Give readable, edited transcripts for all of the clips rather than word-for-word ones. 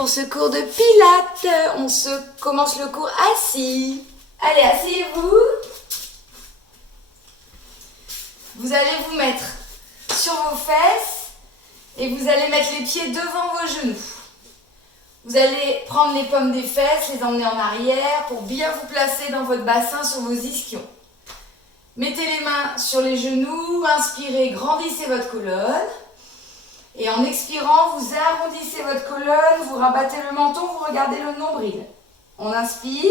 pour ce cours de pilates. On se commence le cours assis. Allez, asseyez-vous. Vous allez vous mettre sur vos fesses et vous allez mettre les pieds devant vos genoux. Vous allez prendre les paumes des fesses, les emmener en arrière pour bien vous placer dans votre bassin sur vos ischions. Mettez les mains sur les genoux, inspirez, grandissez votre colonne. Et en expirant, vous arrondissez votre colonne, vous rabattez le menton, vous regardez le nombril. On inspire,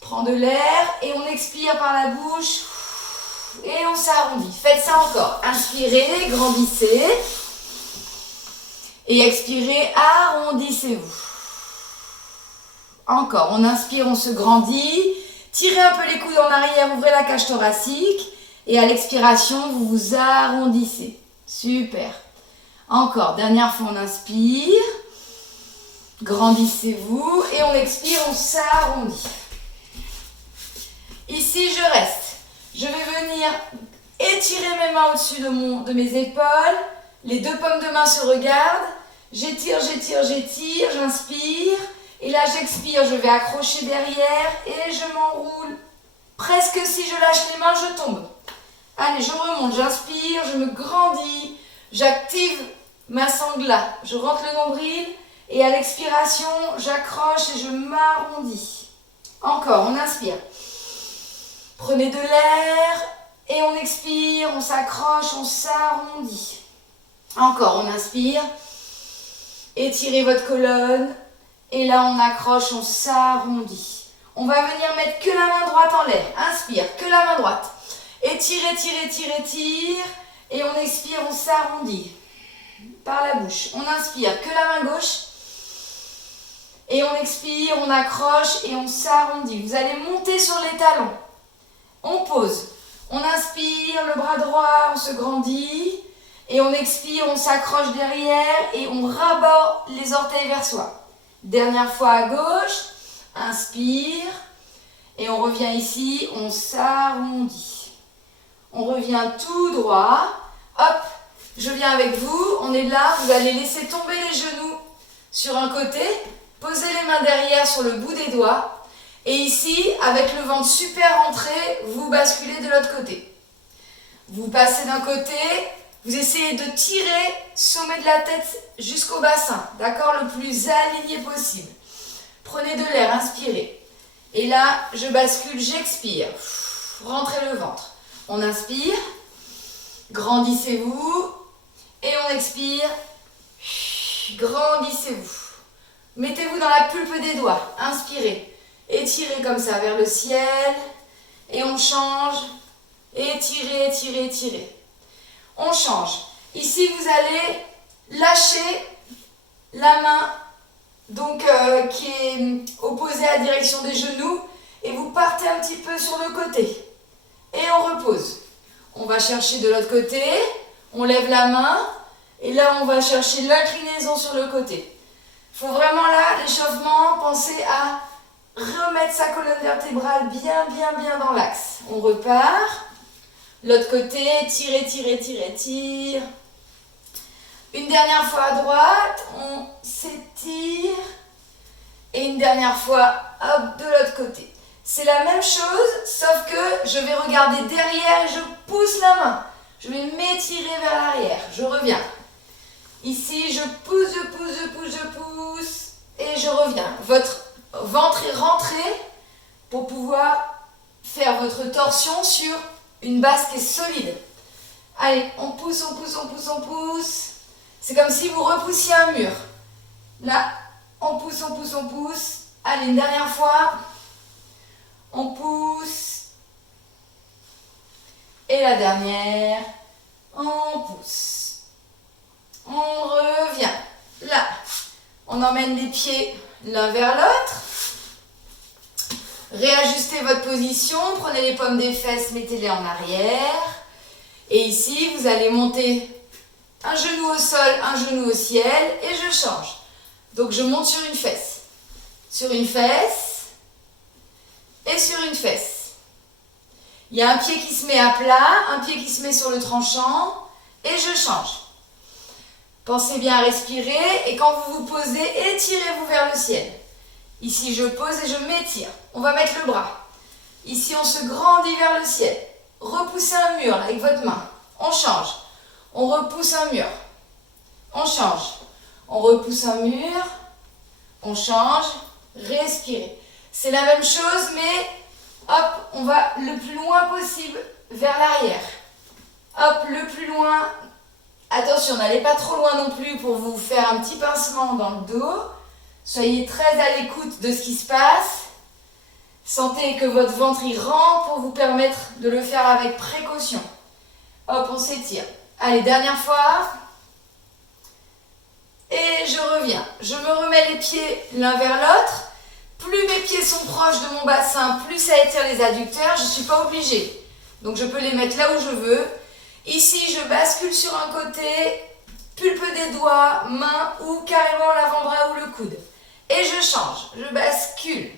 prend de l'air et on expire par la bouche et on s'arrondit. Faites ça encore. Inspirez, grandissez et expirez, arrondissez-vous. Encore, on inspire, on se grandit. Tirez un peu les coudes en arrière, ouvrez la cage thoracique et à l'expiration, vous vous arrondissez. Super. Encore, dernière fois, on inspire. Grandissez-vous et on expire, on s'arrondit. Ici, je reste. Je vais venir étirer mes mains au-dessus de mes épaules. Les deux paumes de main se regardent. J'étire, j'étire, j'étire, j'inspire. Et là, j'expire, je vais accrocher derrière et je m'enroule. Presque si je lâche les mains, je tombe. Allez, je remonte, j'inspire, je me grandis, j'active ma sangle, je rentre le nombril et à l'expiration, j'accroche et je m'arrondis. Encore, on inspire. Prenez de l'air et on expire, on s'accroche, on s'arrondit. Encore, on inspire. Étirez votre colonne et là, on accroche, on s'arrondit. On va venir mettre que la main droite en l'air. Inspire, que la main droite. Étire, étire, étire, étire. Et on expire, on s'arrondit par la bouche. On inspire, que la main gauche. Et on expire, on accroche et on s'arrondit. Vous allez monter sur les talons. On pose. On inspire, le bras droit, on se grandit. Et on expire, on s'accroche derrière et on rabat les orteils vers soi. Dernière fois à gauche. Inspire. Et on revient ici, on s'arrondit. On revient tout droit. Hop, je viens avec vous. On est là. Vous allez laisser tomber les genoux sur un côté. Posez les mains derrière sur le bout des doigts. Et ici, avec le ventre super rentré, vous basculez de l'autre côté. Vous passez d'un côté. Vous essayez de tirer sommet de la tête jusqu'au bassin. D'accord? Le plus aligné possible. Prenez de l'air. Inspirez. Et là, je bascule, j'expire. Rentrez le ventre. On inspire, grandissez-vous et on expire, grandissez-vous. Mettez-vous dans la pulpe des doigts, inspirez, étirez comme ça vers le ciel et on change, étirez, étirez, étirez. On change. Ici, vous allez lâcher la main donc, qui est opposée à la direction des genoux et vous partez un petit peu sur le côté. Et on repose. On va chercher de l'autre côté, on lève la main, et là on va chercher l'inclinaison sur le côté. Il faut vraiment là, l'échauffement, penser à remettre sa colonne vertébrale bien, bien, bien dans l'axe. On repart. L'autre côté, tire, tire, tire, tire. Une dernière fois à droite, on s'étire. Et une dernière fois, hop, de l'autre côté. C'est la même chose, sauf que je vais regarder derrière et je pousse la main. Je vais m'étirer vers l'arrière. Je reviens. Ici, je pousse, je pousse, je pousse, je pousse. Et je reviens. Votre ventre est rentré pour pouvoir faire votre torsion sur une base qui est solide. Allez, on pousse, on pousse, on pousse, on pousse. C'est comme si vous repoussiez un mur. Là, on pousse, on pousse, on pousse. Allez, une dernière fois. On pousse. Et la dernière, on pousse. On revient. Là, on emmène les pieds l'un vers l'autre. Réajustez votre position. Prenez les paumes des fesses, mettez-les en arrière. Et ici, vous allez monter un genou au sol, un genou au ciel. Et je change. Donc, je monte sur une fesse. Sur une fesse. Et sur une fesse. Il y a un pied qui se met à plat, un pied qui se met sur le tranchant et je change. Pensez bien à respirer et quand vous vous posez, étirez-vous vers le ciel. Ici, je pose et je m'étire. On va mettre le bras. Ici, on se grandit vers le ciel. Repoussez un mur avec votre main. On change. On repousse un mur. On change. On repousse un mur. On change. Respirez. C'est la même chose, mais hop, on va le plus loin possible vers l'arrière. Hop, le plus loin. Attention, n'allez pas trop loin non plus pour vous faire un petit pincement dans le dos. Soyez très à l'écoute de ce qui se passe. Sentez que votre ventre y rentre pour vous permettre de le faire avec précaution. Hop, on s'étire. Allez, dernière fois. Et je reviens. Je me remets les pieds l'un vers l'autre. Plus mes pieds sont proches de mon bassin, plus ça étire les adducteurs. Je ne suis pas obligée. Donc je peux les mettre là où je veux. Ici, je bascule sur un côté, pulpe des doigts, main ou carrément l'avant-bras ou le coude. Et je change. Je bascule.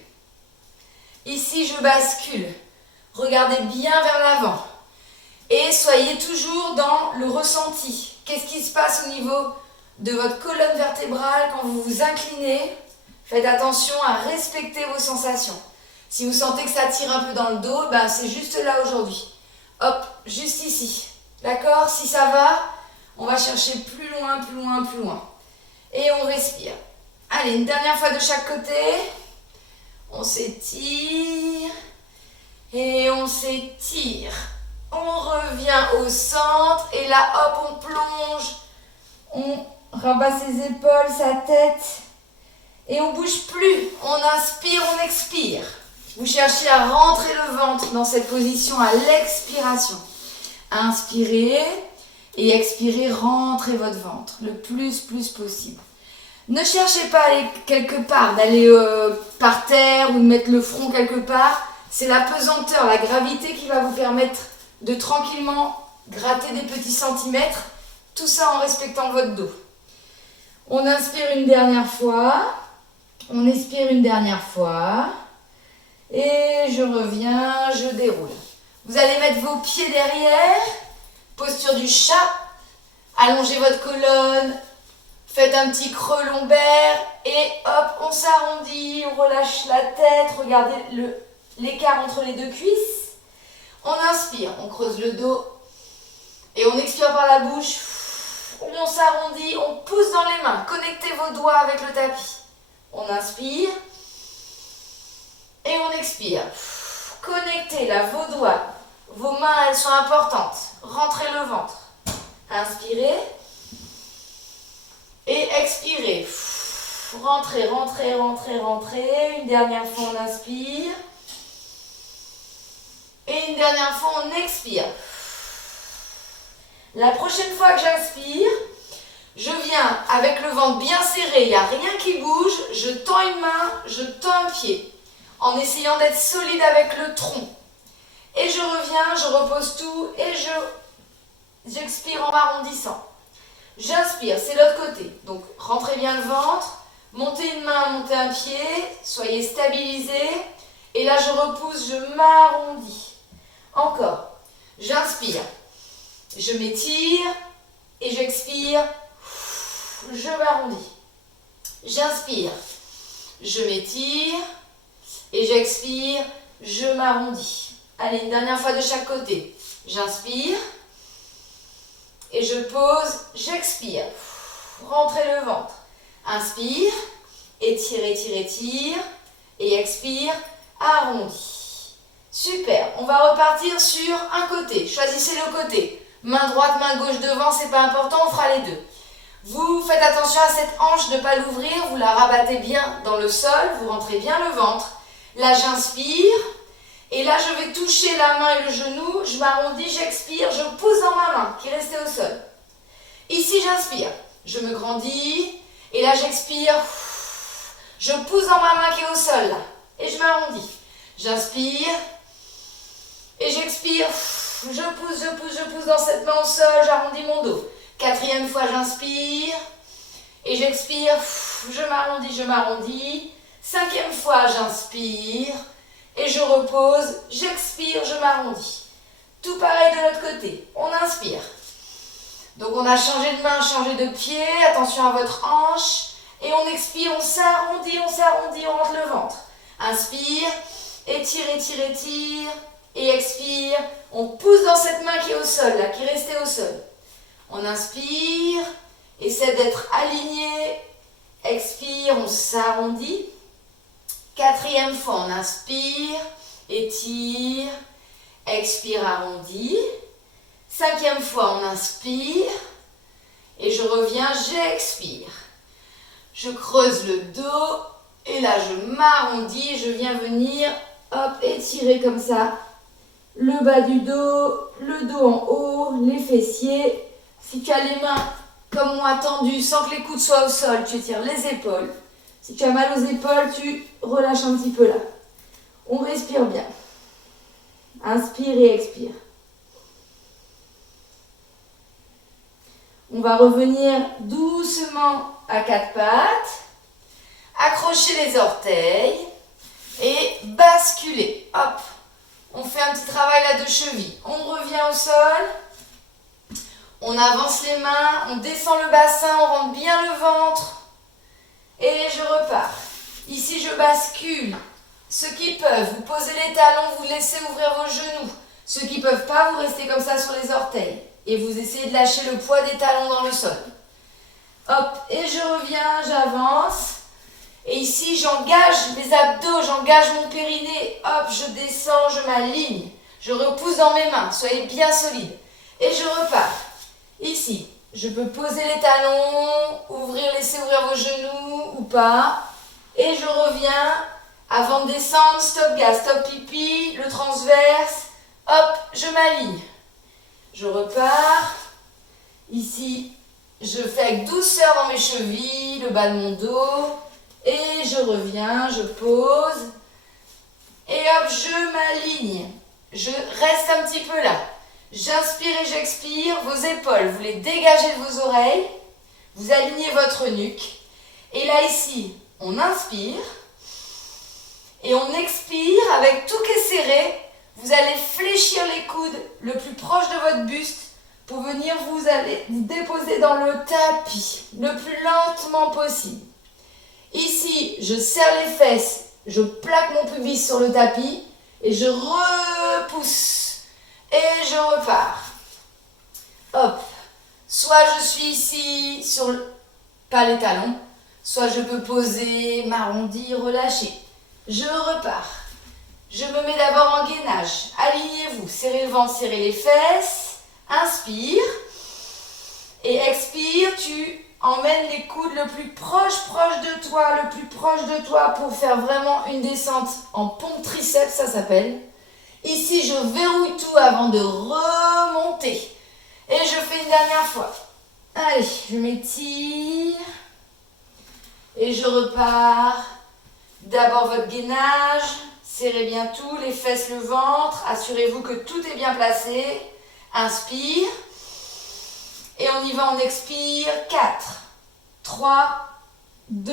Ici, je bascule. Regardez bien vers l'avant. Et soyez toujours dans le ressenti. Qu'est-ce qui se passe au niveau de votre colonne vertébrale quand vous vous inclinez? Faites attention à respecter vos sensations. Si vous sentez que ça tire un peu dans le dos, ben c'est juste là aujourd'hui. Hop, juste ici. D'accord? Si ça va, on va chercher plus loin, plus loin, plus loin. Et on respire. Allez, une dernière fois de chaque côté. On s'étire. Et on s'étire. On revient au centre. Et là, hop, on plonge. On rabat ses épaules, sa tête. Et on ne bouge plus. On inspire, on expire. Vous cherchez à rentrer le ventre dans cette position à l'expiration. Inspirez et expirez, rentrez votre ventre le plus possible. Ne cherchez pas à aller quelque part, d'aller par terre ou de mettre le front quelque part. C'est la pesanteur, la gravité qui va vous permettre de tranquillement gratter des petits centimètres. Tout ça en respectant votre dos. On inspire une dernière fois. On expire une dernière fois. Et je reviens, je déroule. Vous allez mettre vos pieds derrière. Posture du chat. Allongez votre colonne. Faites un petit creux lombaire. Et hop, on s'arrondit. On relâche la tête. Regardez l'écart entre les deux cuisses. On inspire. On creuse le dos. Et on expire par la bouche. On s'arrondit. On pousse dans les mains. Connectez vos doigts avec le tapis. On inspire. Et on expire. Connectez là vos doigts. Vos mains, elles sont importantes. Rentrez le ventre. Inspirez. Et expirez. Rentrez, rentrez, rentrez, rentrez. Une dernière fois, on inspire. Et une dernière fois, on expire. La prochaine fois que j'inspire, je viens avec le ventre bien serré. Il n'y a rien qui bouge. Je tends une main, je tends un pied. En essayant d'être solide avec le tronc. Et je reviens, je repose tout et j'expire en m'arrondissant. J'inspire, c'est l'autre côté. Donc rentrez bien le ventre, montez une main, montez un pied, soyez stabilisés. Et là je repousse, je m'arrondis. Encore, j'inspire, je m'étire et j'expire, je m'arrondis. J'inspire, je m'étire. Et j'expire, je m'arrondis. Allez, une dernière fois de chaque côté. J'inspire. Et je pose, j'expire. Rentrez le ventre. Inspire. Étire, étire, étire. Et expire, arrondi. Super. On va repartir sur un côté. Choisissez le côté. Main droite, main gauche devant, c'est pas important, on fera les deux. Vous faites attention à cette hanche, de ne pas l'ouvrir. Vous la rabattez bien dans le sol. Vous rentrez bien le ventre. Là, j'inspire. Et là, je vais toucher la main et le genou. Je m'arrondis, j'expire. Je pousse dans ma main qui est restée au sol. Ici, j'inspire. Je me grandis. Et là, j'expire. Je pousse dans ma main qui est au sol. Là, et je m'arrondis. J'inspire. Et j'expire. Je pousse dans cette main au sol. J'arrondis mon dos. Quatrième fois, j'inspire. Et j'expire. Je m'arrondis. Cinquième fois, j'inspire et je repose, j'expire, je m'arrondis. Tout pareil de l'autre côté, on inspire. Donc on a changé de main, changé de pied, attention à votre hanche. Et on expire, on s'arrondit, on rentre le ventre. Inspire, étire, étire, étire. Et expire, on pousse dans cette main qui est au sol, là, qui est restée au sol. On inspire, essaie d'être aligné. Expire, on s'arrondit. 4e fois, on inspire, étire, expire, arrondi. 5e fois, on inspire. Et je reviens, j'expire. Je creuse le dos. Et là, je m'arrondis. Je viens venir, hop, étirer comme ça. Le bas du dos, le dos en haut, les fessiers. Si tu as les mains comme moi tendues, sans que les coudes soient au sol, tu étires les épaules. Si tu as mal aux épaules, tu relâches un petit peu là. On respire bien. Inspire et expire. On va revenir doucement à 4 pattes. Accrocher les orteils et basculer. Hop. On fait un petit travail là de cheville. On revient au sol. On avance les mains. On descend le bassin. On rentre bien le ventre. Et je repars. Ici, je bascule. Ceux qui peuvent, vous posez les talons, vous laissez ouvrir vos genoux. Ceux qui ne peuvent pas, vous restez comme ça sur les orteils. Et vous essayez de lâcher le poids des talons dans le sol. Hop, et je reviens, j'avance. Et ici, j'engage mes abdos, j'engage mon périnée. Hop, je descends, je m'aligne. Je repousse dans mes mains, soyez bien solides. Et je repars. Ici, je peux poser les talons, laisser ouvrir vos genoux ou pas. Et je reviens. Avant de descendre, stop gaz, stop pipi, le transverse. Hop, je m'aligne. Je repars. Ici, je fais avec douceur dans mes chevilles, le bas de mon dos. Et je reviens, je pose. Et hop, je m'aligne. Je reste un petit peu là. J'inspire et j'expire. Vos épaules, vous les dégagez de vos oreilles. Vous alignez votre nuque. Et là, ici, on inspire. Et on expire avec tout qui est serré. Vous allez fléchir les coudes le plus proche de votre buste pour venir vous déposer dans le tapis le plus lentement possible. Ici, je serre les fesses, je plaque mon pubis sur le tapis et je repousse et je repars. Hop, soit je suis ici sur pas les talons, soit je peux poser, m'arrondir, relâcher. Je repars. Je me mets d'abord en gainage. Alignez-vous, serrez le ventre, serrez les fesses. Inspire. Et expire, tu emmènes les coudes le plus proche de toi pour faire vraiment une descente en pompe triceps, ça s'appelle. Ici, je verrouille tout avant de remonter. Et je fais une dernière fois. Allez, je m'étire. Et je repars. D'abord votre gainage. Serrez bien tout, les fesses, le ventre. Assurez-vous que tout est bien placé. Inspire. Et on y va, on expire. 4, 3, 2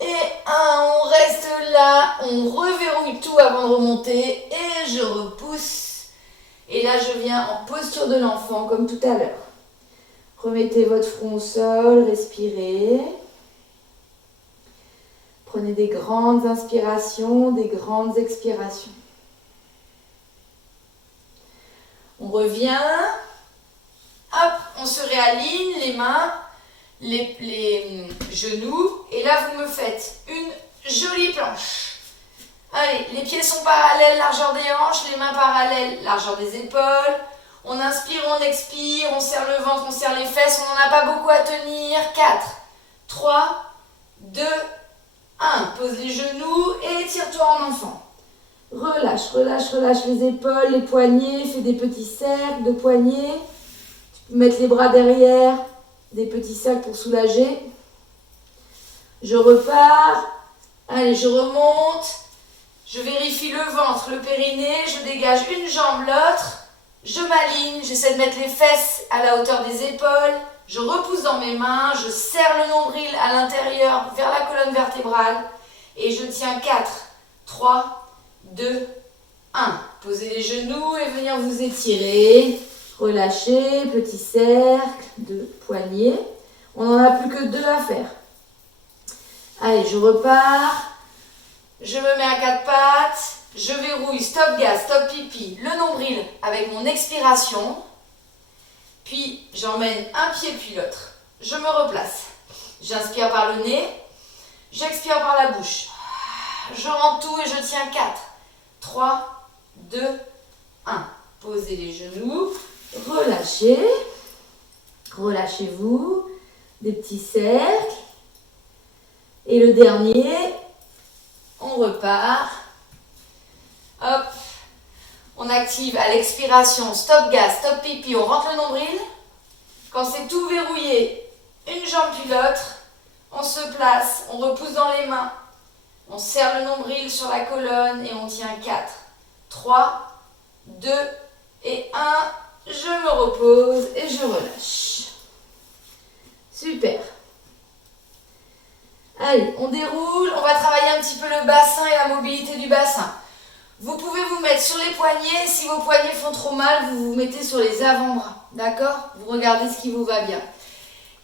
et 1. On reste là. On reverrouille tout avant de remonter. Et je repousse. Et là, je viens en posture de l'enfant, comme tout à l'heure. Remettez votre front au sol, respirez. Prenez des grandes inspirations, des grandes expirations. On revient. Hop, on se réaligne, les mains, les genoux. Et là, vous me faites une jolie planche. Allez, les pieds sont parallèles, largeur des hanches, les mains parallèles, largeur des épaules. On inspire, on expire, on serre le ventre, on serre les fesses. On n'en a pas beaucoup à tenir. 4, 3, 2, 1. Pose les genoux et étire-toi en enfant. Relâche, relâche, relâche les épaules, les poignets. Fais des petits cercles de poignets. Tu peux mettre les bras derrière, des petits cercles pour soulager. Je repars. Allez, je remonte. Je vérifie le ventre, le périnée. Je dégage une jambe, l'autre. Je m'aligne. J'essaie de mettre les fesses à la hauteur des épaules. Je repousse dans mes mains, je serre le nombril à l'intérieur vers la colonne vertébrale et je tiens 4, 3, 2, 1. Posez les genoux et venir vous étirer. Relâchez, petit cercle de poignet. On n'en a plus que 2 à faire. Allez, je repars. Je me mets à 4 pattes. Je verrouille, stop gaz, stop pipi, le nombril avec mon expiration. Puis j'emmène un pied puis l'autre. Je me replace. J'inspire par le nez. J'expire par la bouche. Je rentre tout et je tiens 4. 3, 2, 1. Posez les genoux. Relâchez. Relâchez-vous. Des petits cercles. Et le dernier, on repart. Hop. On active à l'expiration, stop gaz, stop pipi, on rentre le nombril. Quand c'est tout verrouillé, une jambe puis l'autre, on se place, on repousse dans les mains. On serre le nombril sur la colonne et on tient 4, 3, 2 et 1. Je me repose et je relâche. Super. Allez, on déroule, on va travailler un petit peu le bassin et la mobilité du bassin. Vous pouvez vous mettre sur les poignets, si vos poignets font trop mal, vous vous mettez sur les avant-bras, d'accord? Vous regardez ce qui vous va bien.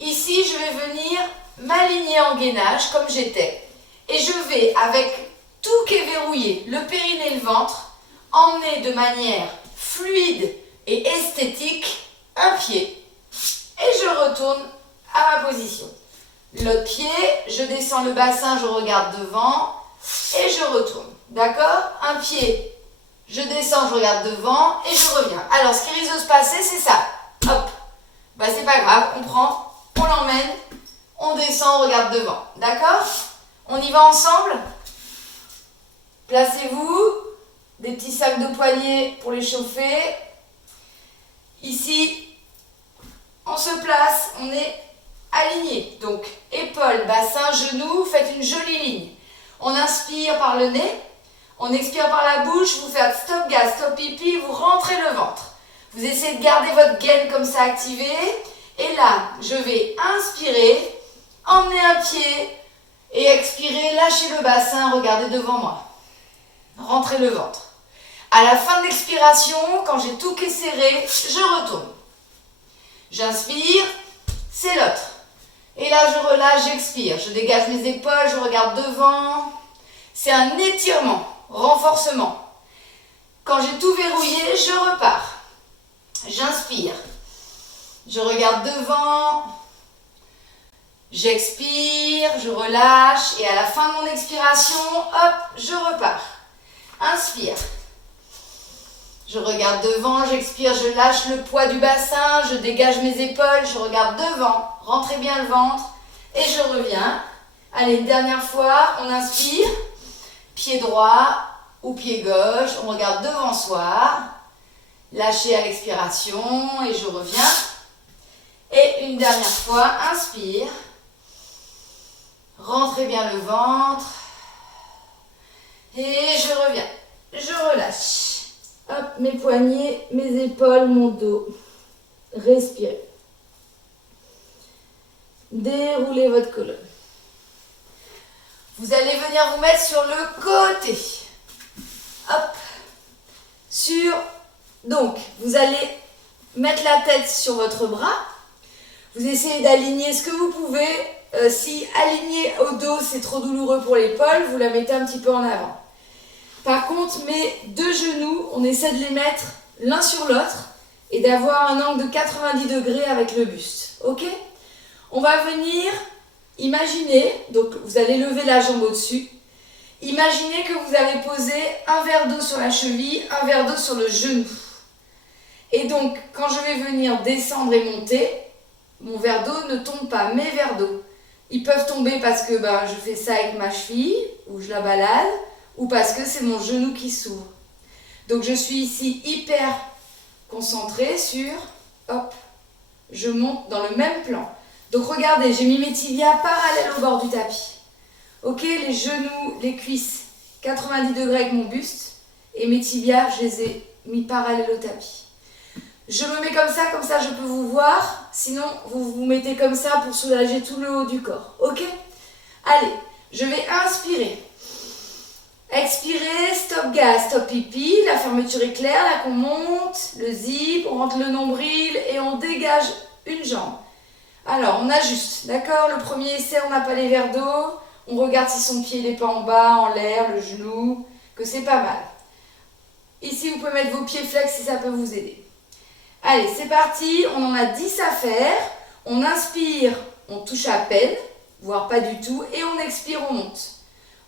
Ici, je vais venir m'aligner en gainage comme j'étais. Et je vais, avec tout qui est verrouillé, le périnée et le ventre, emmener de manière fluide et esthétique un pied. Et je retourne à ma position. L'autre pied, je descends le bassin, je regarde devant et je retourne. D'accord? Un pied, je descends, je regarde devant et je reviens. Alors, ce qui risque de se passer, c'est ça. Hop. Bah, c'est pas grave, on prend, on l'emmène, on descend, on regarde devant. D'accord? On y va ensemble? Placez-vous. Des petits sacs de poignets pour les chauffer. Ici, on se place, on est aligné. Donc, épaules, bassin, genoux, faites une jolie ligne. On inspire par le nez. On expire par la bouche, vous faites stop gaz, stop pipi, vous rentrez le ventre. Vous essayez de garder votre gaine comme ça activée. Et là, je vais inspirer, emmener un pied et expirer, lâcher le bassin, regardez devant moi. Rentrez le ventre. À la fin de l'expiration, quand j'ai tout qui est serré, je retourne. J'inspire, c'est l'autre. Et là, je relâche, j'expire. Je dégage mes épaules, je regarde devant. C'est un étirement. Renforcement. Quand j'ai tout verrouillé, je repars. J'inspire. Je regarde devant. J'expire, je relâche. Et à la fin de mon expiration, hop, je repars. Inspire. Je regarde devant, j'expire, je lâche le poids du bassin. Je dégage mes épaules, je regarde devant. Rentrez bien le ventre. Et je reviens. Allez, une dernière fois, on inspire. Pied droit ou pied gauche, on regarde devant soi, lâchez à l'expiration et je reviens. Et une dernière fois, inspire, rentrez bien le ventre et je reviens, je relâche. Hop, mes poignets, mes épaules, mon dos. Respirez. Déroulez votre colonne. Vous allez venir vous mettre sur le côté. Hop. Donc, vous allez mettre la tête sur votre bras. Vous essayez d'aligner ce que vous pouvez. Si aligner au dos, c'est trop douloureux pour l'épaule, vous la mettez un petit peu en avant. Par contre, mes 2 genoux, on essaie de les mettre l'un sur l'autre et d'avoir un angle de 90 degrés avec le buste. Ok? On va venir... Imaginez, donc vous allez lever la jambe au-dessus. Imaginez que vous avez posé un verre d'eau sur la cheville, un verre d'eau sur le genou. Et donc, quand je vais venir descendre et monter, mon verre d'eau ne tombe pas. Mes verres d'eau, ils peuvent tomber parce que je fais ça avec ma cheville, ou je la balade, ou parce que c'est mon genou qui s'ouvre. Donc, je suis ici hyper concentrée sur, hop, je monte dans le même plan. Donc regardez, j'ai mis mes tibias parallèles au bord du tapis. Ok, les genoux, les cuisses, 90 degrés avec mon buste. Et mes tibias, je les ai mis parallèles au tapis. Je me mets comme ça je peux vous voir. Sinon, vous vous mettez comme ça pour soulager tout le haut du corps. Ok? Allez, je vais inspirer. Expirez, stop gaz, stop pipi. La fermeture est claire, là qu'on monte le zip, on rentre le nombril et on dégage une jambe. Alors, on ajuste, d'accord? Le premier essai, on n'a pas les verres d'eau. On regarde si son pied n'est pas en bas, en l'air, le genou, que c'est pas mal. Ici, vous pouvez mettre vos pieds flex si ça peut vous aider. Allez, c'est parti. On en a 10 à faire. On inspire, on touche à peine, voire pas du tout. Et on expire, on monte.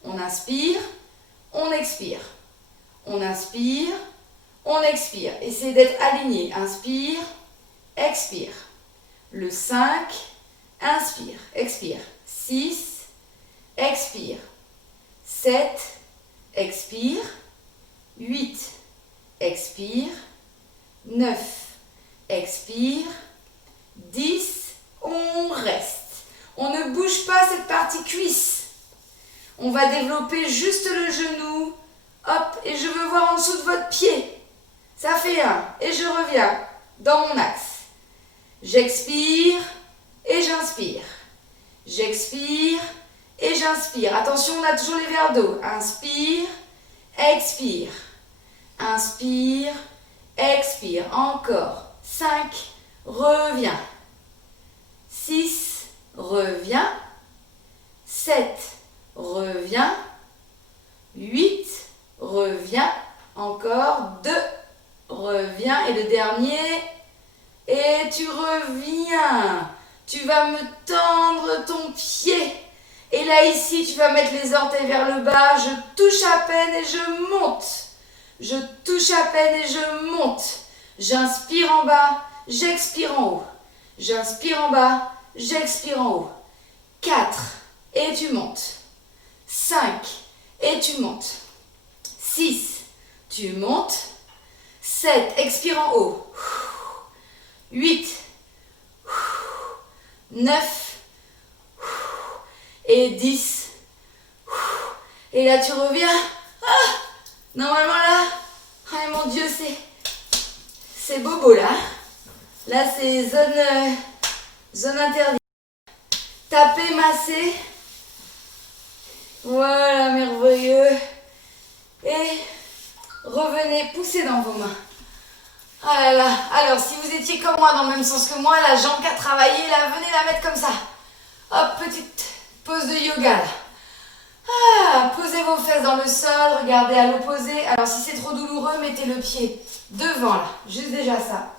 On inspire, on expire. On inspire, on expire. Essayez d'être aligné. Inspire, expire. Le 5, inspire, expire. 6, expire. 7, expire. 8, expire. 9, expire. 10, on reste. On ne bouge pas cette partie cuisse. On va développer juste le genou. Hop, et je veux voir en dessous de votre pied. Ça fait 1. Et je reviens dans mon axe. J'expire et j'inspire. J'expire et j'inspire. Attention, on a toujours les verres d'eau. Inspire, expire. Inspire, expire. Encore. 5, reviens. 6, reviens. 7, reviens. 8, reviens. Encore. 2, reviens. Et le dernier. Et tu reviens. Tu vas me tendre ton pied. Et là, ici, tu vas mettre les orteils vers le bas. Je touche à peine et je monte. Je touche à peine et je monte. J'inspire en bas, j'expire en haut. J'inspire en bas, j'expire en haut. 4, et tu montes. 5, et tu montes. 6, tu montes. 7, expire en haut. 8, 9, et 10. Et là, tu reviens. Ah, normalement, là, oh mon Dieu, c'est bobo, là. Là, c'est zone interdite. Tapez, massez. Voilà, merveilleux. Et revenez, poussez dans vos mains. Ah là là. Alors, si vous étiez comme moi, dans le même sens que moi, la jambe qui a travaillé, là, venez la mettre comme ça. Hop, petite pose de yoga, là. Ah, posez vos fesses dans le sol, regardez à l'opposé. Alors, si c'est trop douloureux, mettez le pied devant, là. Juste déjà ça.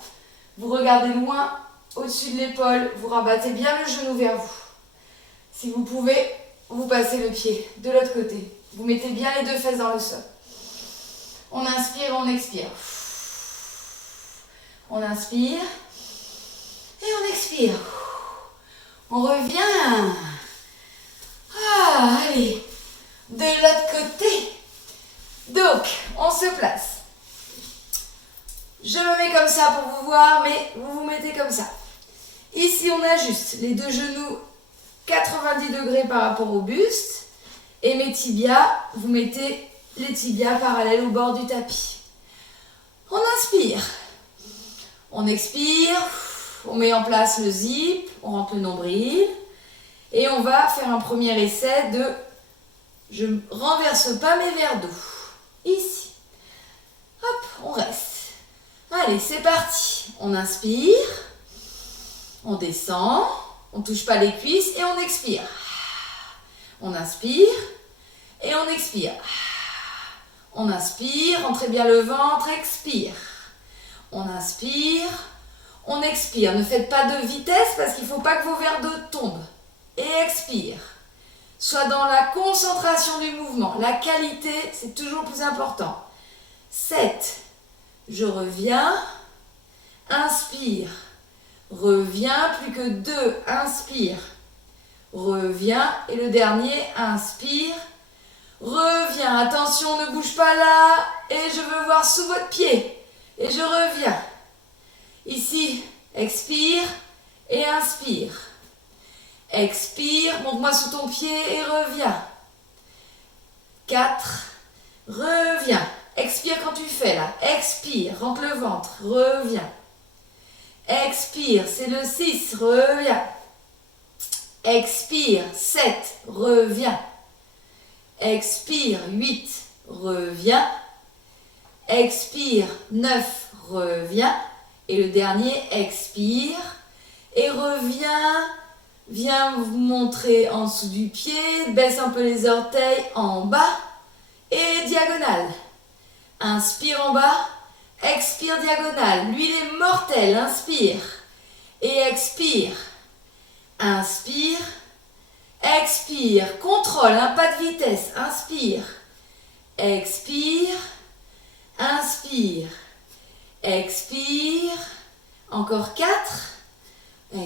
Vous regardez loin, au-dessus de l'épaule. Vous rabattez bien le genou vers vous. Si vous pouvez, vous passez le pied de l'autre côté. Vous mettez bien les deux fesses dans le sol. On inspire, on expire. On inspire et on expire. On revient. Ah, allez. De l'autre côté. Donc, on se place. Je me mets comme ça pour vous voir, mais vous vous mettez comme ça. Ici, on ajuste les deux genoux 90 degrés par rapport au buste. Et mes tibias, vous mettez les tibias parallèles au bord du tapis. On inspire. On expire. On met en place le zip. On rentre le nombril. Et on va faire un premier essai de... Je ne renverse pas mes verres d'eau. Ici. Hop, on reste. Allez, c'est parti. On inspire. On descend. On ne touche pas les cuisses et on expire. On inspire et on expire. On inspire, rentrez bien le ventre, expire. On inspire, on expire. Ne faites pas de vitesse parce qu'il ne faut pas que vos verres d'eau tombent. Et expire. Sois dans la concentration du mouvement. La qualité, c'est toujours plus important. 7. Je reviens. Inspire. Reviens. Plus que 2. Inspire. Reviens. Et le dernier, inspire. Reviens. Attention, ne bouge pas là. Et je veux voir sous votre pied. Et je reviens. Ici, expire et inspire. Expire, monte-moi sous ton pied et reviens. 4, reviens. Expire quand tu fais là. Expire, rentre le ventre, reviens. Expire, c'est le 6, reviens. Expire, 7, reviens. Expire, 8, reviens. Expire, 9, reviens. Et le dernier, expire. Et reviens. Viens vous montrer en dessous du pied. Baisse un peu les orteils en bas. Et diagonale. Inspire en bas. Expire diagonale. L'huile est mortelle. Inspire. Et expire. Inspire. Expire. Contrôle, hein, pas de vitesse. Inspire. Expire. Inspire. Expire. Encore 4.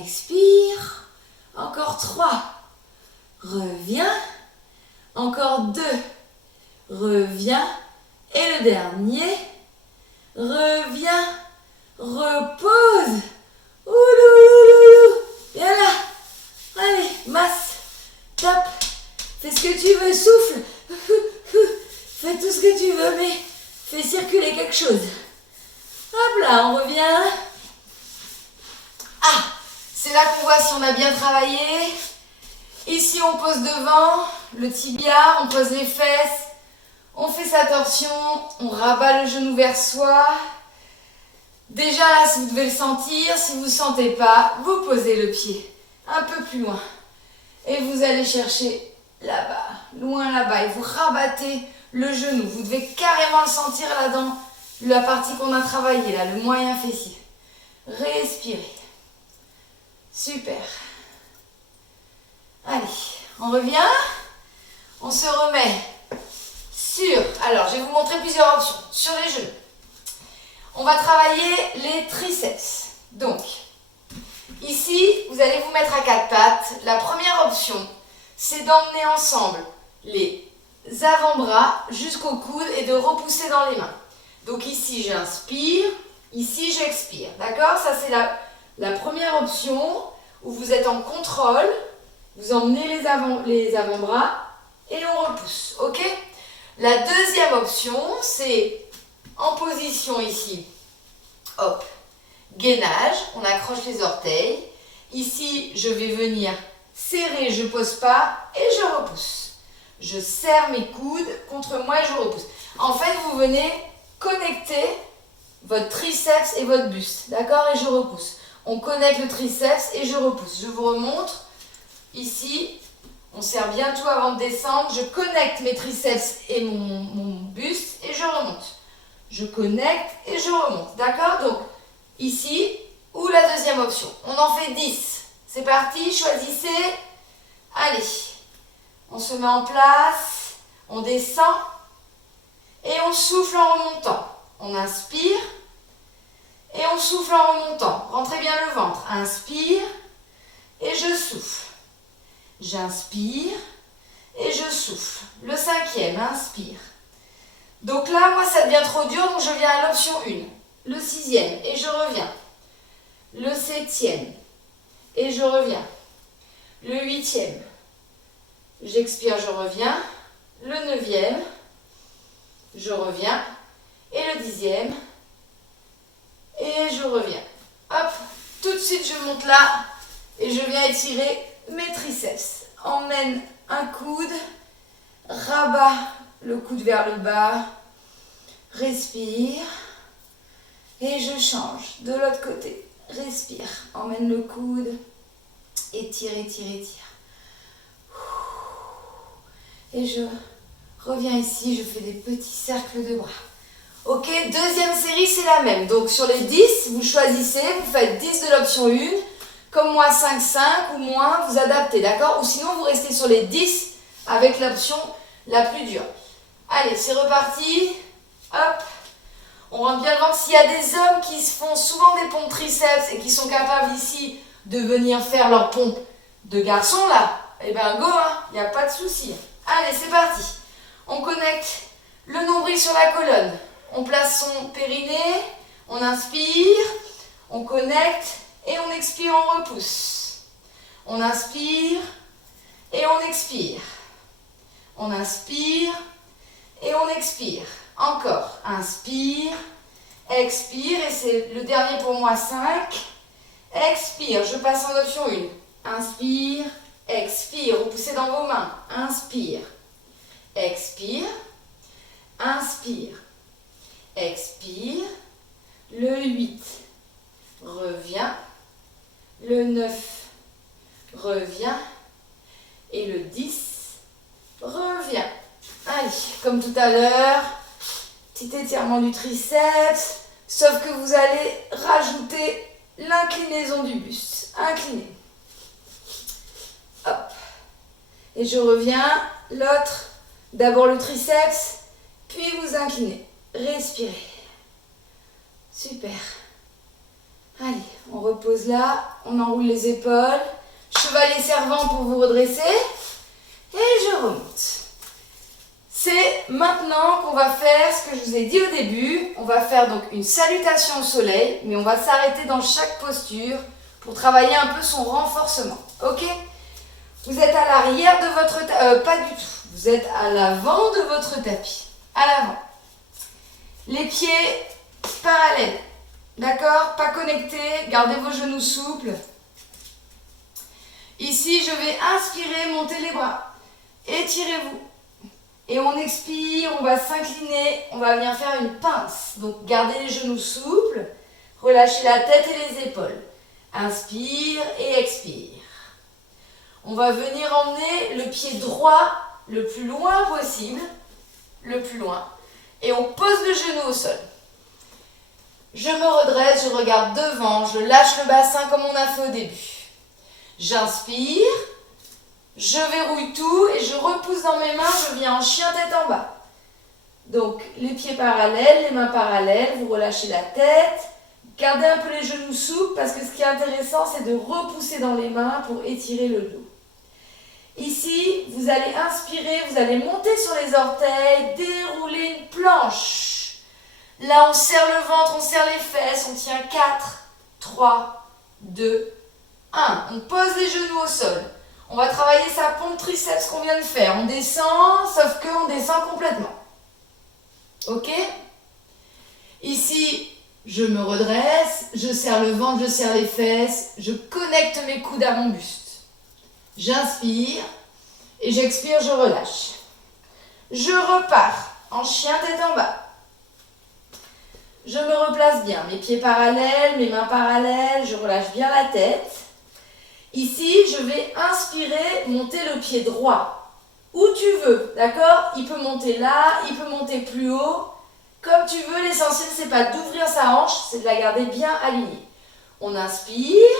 Expire. Encore 3. Reviens. Encore 2. Reviens. Et le dernier. Reviens. Repose. Ouloulouloulou. Viens là. Allez, masse. Top. Fais ce que tu veux. Souffle. Fais tout ce que tu veux, mais fais circuler quelque chose. Hop là, on revient. Ah, c'est là qu'on voit si on a bien travaillé. Ici, on pose devant le tibia, on pose les fesses. On fait sa torsion, on rabat le genou vers soi. Déjà là, si vous devez le sentir, si vous ne sentez pas, vous posez le pied un peu plus loin. Et vous allez chercher là-bas, loin là-bas. Et vous rabattez le genou. Vous devez carrément le sentir là dans la partie qu'on a travaillée, là, le moyen fessier. Respirez. Super. Allez, on revient. On se remet sur... Alors, je vais vous montrer plusieurs options. Sur les genoux. On va travailler les triceps. Donc, ici, vous allez vous mettre à 4 pattes. La première option, c'est d'emmener ensemble les avant-bras jusqu'au coude et de repousser dans les mains. Donc ici, j'inspire, ici, j'expire. D'accord? Ça, c'est la première option où vous êtes en contrôle. Vous emmenez les avant-bras et on repousse. Ok? La deuxième option, c'est en position ici. Hop. Gainage, on accroche les orteils. Ici, je vais venir serrer, je ne pose pas et je repousse. Je serre mes coudes contre moi et je repousse. En fait, vous venez connecter votre triceps et votre buste. D'accord? Et je repousse. On connecte le triceps et je repousse. Je vous remontre. Ici, on serre bien tout avant de descendre. Je connecte mes triceps et mon buste et je remonte. Je connecte et je remonte. D'accord? Donc, ici, ou la deuxième option. On en fait 10. C'est parti, choisissez. Allez. On se met en place. On descend. Et on souffle en remontant. On inspire. Et on souffle en remontant. Rentrez bien le ventre. Inspire. Et je souffle. J'inspire. Et je souffle. Le cinquième, inspire. Donc là, moi, ça devient trop dur. Donc je viens à l'option 1. Le sixième. Et je reviens. Le septième. Et je reviens. Le huitième. J'expire, je reviens. Le neuvième. Je reviens. Et le dixième. Et je reviens. Hop. Tout de suite, je monte là. Et je viens étirer mes triceps. Emmène un coude. Rabat le coude vers le bas. Respire. Et je change de l'autre côté. Respire. Emmène le coude. Étire, étire, étire. Et je reviens ici. Je fais des petits cercles de bras. Ok, deuxième série, c'est la même. Donc sur les 10, vous choisissez. Vous faites 10 de l'option 1. Comme moi, 5, 5 ou moins, vous adaptez. D'accord? Ou sinon, vous restez sur les 10 avec l'option la plus dure. Allez, c'est reparti. Hop. On rentre bien le ventre. S'il y a des hommes qui se font souvent des pompes triceps et qui sont capables ici de venir faire leur pompe de garçon là, eh ben go, hein, il n'y a pas de souci. Allez, c'est parti. On connecte le nombril sur la colonne. On place son périnée, on inspire, on connecte et on expire, on repousse. On inspire et on expire. On inspire et on expire. Encore, inspire, expire, et c'est le dernier pour moi, 5. Expire, je passe en option 1. Inspire, expire, repoussez dans vos mains. Inspire, expire, inspire, expire, le 8, reviens, le 9, reviens, et le 10, reviens. Allez, comme tout à l'heure, petit étirement du triceps, sauf que vous allez rajouter l'inclinaison du buste. Incliné. Hop. Et je reviens, l'autre, d'abord le triceps, puis vous inclinez. Respirez. Super. Allez, on repose là, on enroule les épaules, chevalier servant pour vous redresser, et je remonte. C'est maintenant qu'on va faire ce que je vous ai dit au début. On va faire donc une salutation au soleil, mais on va s'arrêter dans chaque posture pour travailler un peu son renforcement. Ok? Vous êtes à l'arrière de votre tapis. Pas du tout. Vous êtes à l'avant de votre tapis. À l'avant. Les pieds parallèles. D'accord? Pas connectés. Gardez vos genoux souples. Ici, je vais inspirer, monter les bras. Étirez-vous. Et on expire, on va s'incliner, on va venir faire une pince. Donc gardez les genoux souples, relâchez la tête et les épaules. Inspire et expire. On va venir emmener le pied droit le plus loin possible, le plus loin. Et on pose le genou au sol. Je me redresse, je regarde devant, je lâche le bassin comme on a fait au début. J'inspire. Je verrouille tout et je repousse dans mes mains, je viens en chien tête en bas. Donc les pieds parallèles, les mains parallèles, vous relâchez la tête, gardez un peu les genoux souples parce que ce qui est intéressant c'est de repousser dans les mains pour étirer le dos. Ici, vous allez inspirer, vous allez monter sur les orteils, dérouler une planche. Là on serre le ventre, on serre les fesses, on tient 4, 3, 2, 1. On pose les genoux au sol. On va travailler sa pompe triceps qu'on vient de faire. On descend, sauf qu'on descend complètement. Ok? Ici, je me redresse, je serre le ventre, je serre les fesses, je connecte mes coudes à mon buste. J'inspire et j'expire, je relâche. Je repars en chien tête en bas. Je me replace bien, mes pieds parallèles, mes mains parallèles, je relâche bien la tête. Ici, je vais inspirer, monter le pied droit. Où tu veux, d'accord? Il peut monter là, il peut monter plus haut. Comme tu veux, l'essentiel, c'est pas d'ouvrir sa hanche, c'est de la garder bien alignée. On inspire,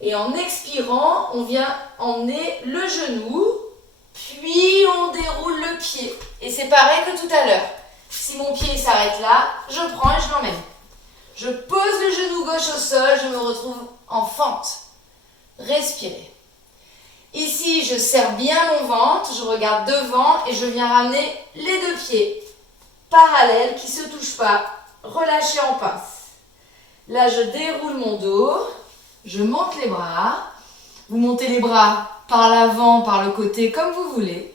et en expirant, on vient emmener le genou, puis on déroule le pied. Et c'est pareil que tout à l'heure. Si mon pied s'arrête là, je prends et je l'emmène. Je pose le genou gauche au sol, je me retrouve en fente. Respirez. Ici, je serre bien mon ventre, je regarde devant et je viens ramener les deux pieds parallèles qui ne se touchent pas, relâchés en pince. Là, je déroule mon dos, je monte les bras. Vous montez les bras par l'avant, par le côté, comme vous voulez.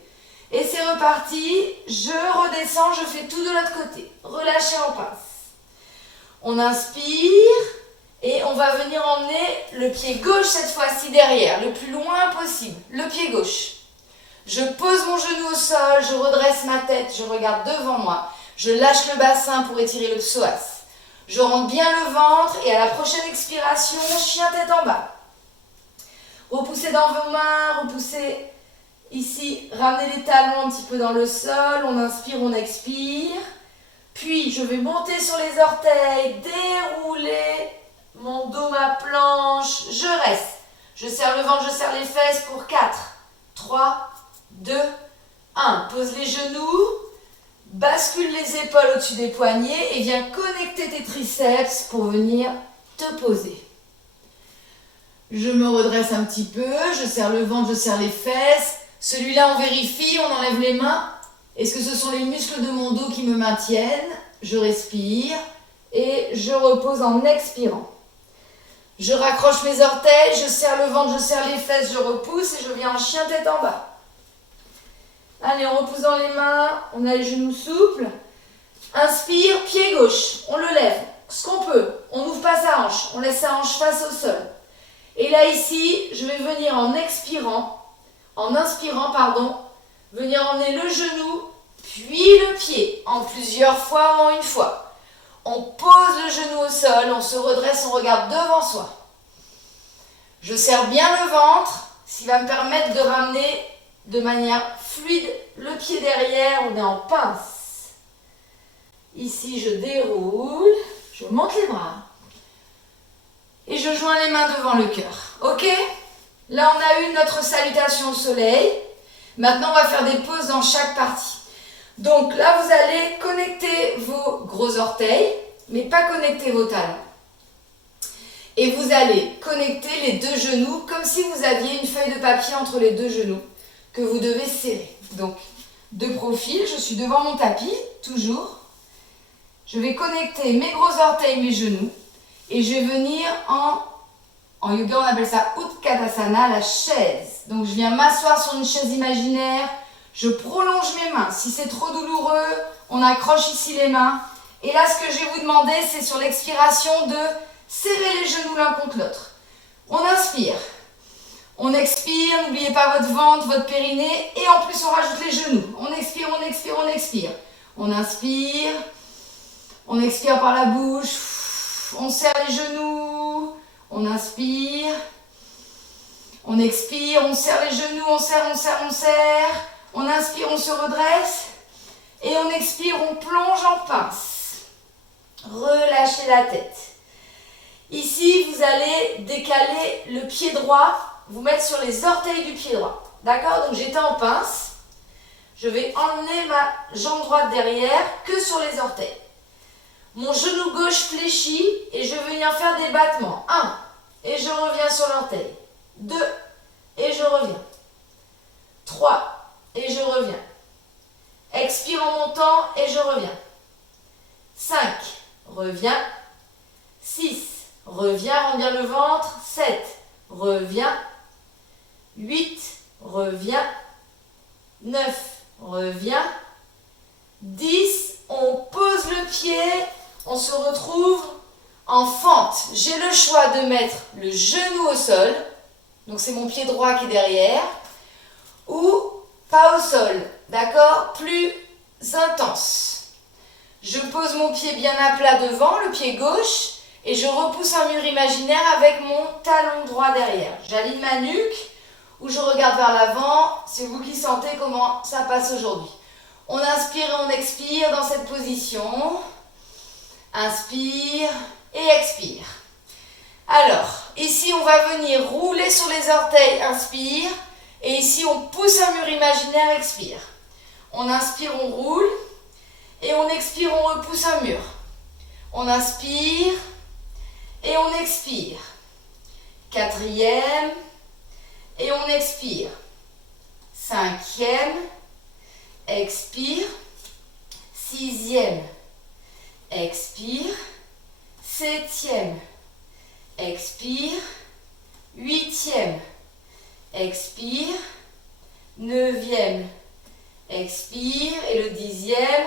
Et c'est reparti, je redescends, je fais tout de l'autre côté, relâché en pince. On inspire. Et on va venir emmener le pied gauche cette fois-ci derrière, le plus loin possible, le pied gauche. Je pose mon genou au sol, je redresse ma tête, je regarde devant moi. Je lâche le bassin pour étirer le psoas. Je rentre bien le ventre et à la prochaine expiration, chien tête en bas. Repoussez dans vos mains, repoussez ici, ramenez les talons un petit peu dans le sol. On inspire, on expire. Puis je vais monter sur les orteils, dérouler mon dos, ma planche, je reste. Je serre le ventre, je serre les fesses pour 4, 3, 2, 1. Pose les genoux, bascule les épaules au-dessus des poignets et viens connecter tes triceps pour venir te poser. Je me redresse un petit peu, je serre le ventre, je serre les fesses. Celui-là, on vérifie, on enlève les mains. Est-ce que ce sont les muscles de mon dos qui me maintiennent? Je respire et je repose en expirant. Je raccroche mes orteils, je serre le ventre, je serre les fesses, je repousse et je viens en chien tête en bas. Allez, on repousse dans les mains, on a les genoux souples. Inspire, pied gauche, on le lève, ce qu'on peut. On n'ouvre pas sa hanche, on laisse sa hanche face au sol. Et là ici, je vais venir en inspirant, venir emmener le genou puis le pied en plusieurs fois ou en une fois. On pose le genou au sol, on se redresse, on regarde devant soi. Je serre bien le ventre, ce qui va me permettre de ramener de manière fluide le pied derrière, on est en pince. Ici, je déroule, je monte les bras et je joins les mains devant le cœur. Ok? Là, on a eu notre salutation au soleil. Maintenant, on va faire des pauses dans chaque partie. Donc là, vous allez connecter vos gros orteils, mais pas connecter vos talons. Et vous allez connecter les deux genoux comme si vous aviez une feuille de papier entre les deux genoux que vous devez serrer. Donc, de profil, je suis devant mon tapis, toujours. Je vais connecter mes gros orteils, mes genoux. Et je vais venir en yoga, on appelle ça Utkatasana, la chaise. Donc, je viens m'asseoir sur une chaise imaginaire. Je prolonge mes mains. Si c'est trop douloureux, on accroche ici les mains. Et là, ce que je vais vous demander, c'est sur l'expiration de serrer les genoux l'un contre l'autre. On inspire. On expire. N'oubliez pas votre ventre, votre périnée. Et en plus, on rajoute les genoux. On expire, on expire, on expire. On inspire. On expire par la bouche. On serre les genoux. On inspire. On expire. On serre les genoux. On serre, on serre, on serre. On inspire, on se redresse. Et on expire, on plonge en pince. Relâchez la tête. Ici, vous allez décaler le pied droit, vous mettre sur les orteils du pied droit. D'accord? Donc j'étais en pince. Je vais emmener ma jambe droite derrière que sur les orteils. Mon genou gauche fléchit et je vais venir faire des battements. 1, et je reviens sur l'orteil. 2, et je reviens. 3, et je reviens. Expire en montant et je reviens. 5, reviens. 6, reviens, rends bien le ventre. 7, reviens. 8, reviens. 9, reviens. 10, on pose le pied. On se retrouve en fente. J'ai le choix de mettre le genou au sol. Donc c'est mon pied droit qui est derrière. Ou pas au sol. D'accord? Plus intense. Je pose mon pied bien à plat devant, le pied gauche. Et je repousse un mur imaginaire avec mon talon droit derrière. J'aligne ma nuque ou je regarde vers l'avant. C'est vous qui sentez comment ça passe aujourd'hui. On inspire et on expire dans cette position. Inspire et expire. Alors, ici on va venir rouler sur les orteils, inspire. Et ici on pousse un mur imaginaire, expire. On inspire, on roule. Et on expire, on repousse un mur. On inspire. Et on expire. 4e. Et on expire. 5e. Expire. 6e. Expire. 7e. Expire. 8e. Expire. 9e. Expire. Et le 10e.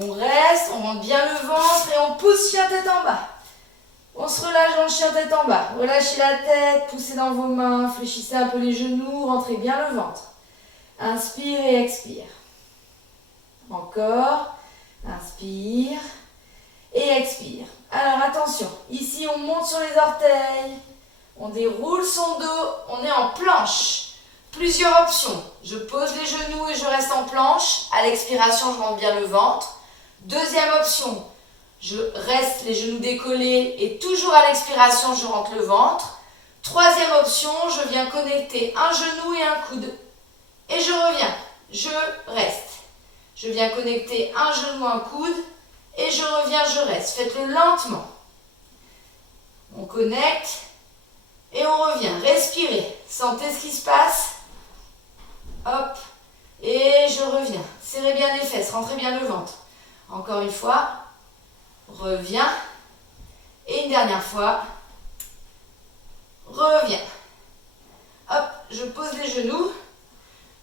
On reste, on monte bien le ventre et on pousse chien tête en bas. On se relâche dans le chien tête en bas. Relâchez la tête, poussez dans vos mains, fléchissez un peu les genoux, rentrez bien le ventre. Inspire et expire. Encore. Inspire et expire. Alors attention, ici on monte sur les orteils, on déroule son dos, on est en planche. Plusieurs options. Je pose les genoux et je reste en planche. À l'expiration, je monte bien le ventre. Deuxième option, je reste les genoux décollés et toujours à l'expiration, je rentre le ventre. Troisième option, je viens connecter un genou et un coude. Et je reviens, je reste. Je viens connecter un genou, un coude. Et je reviens, je reste. Faites-le lentement. On connecte et on revient. Respirez. Sentez ce qui se passe. Hop. Et je reviens. Serrez bien les fesses. Rentrez bien le ventre. Encore une fois. Reviens. Et une dernière fois. Reviens. Hop. Je pose les genoux.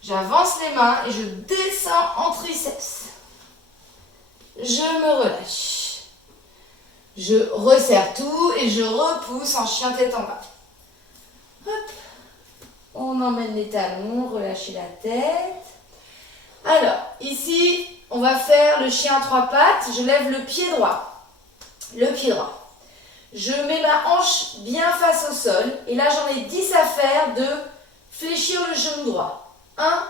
J'avance les mains et je descends en triceps. Je me relâche. Je resserre tout et je repousse en chien tête en bas. Hop. On emmène les talons, relâchez la tête. Alors, ici, on va faire le chien à trois pattes. Je lève le pied droit. Le pied droit. Je mets ma hanche bien face au sol. Et là, j'en ai 10 à faire de fléchir le genou droit. 1,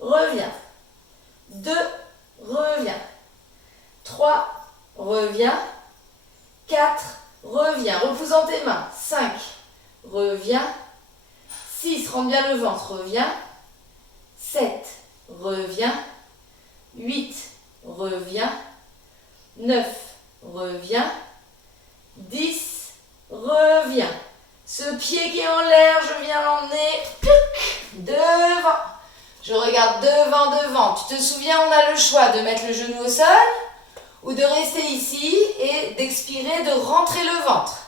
reviens. 2, reviens. 3, reviens. 4, reviens. Repousse dans tes mains. 5, reviens. 6, rentre bien le ventre, reviens. 7, reviens. 8, reviens. 9, reviens. 10, reviens. Ce pied qui est en l'air, je viens l'emmener devant. Je regarde devant. Tu te souviens, on a le choix de mettre le genou au sol ou de rester ici et d'expirer, de rentrer le ventre.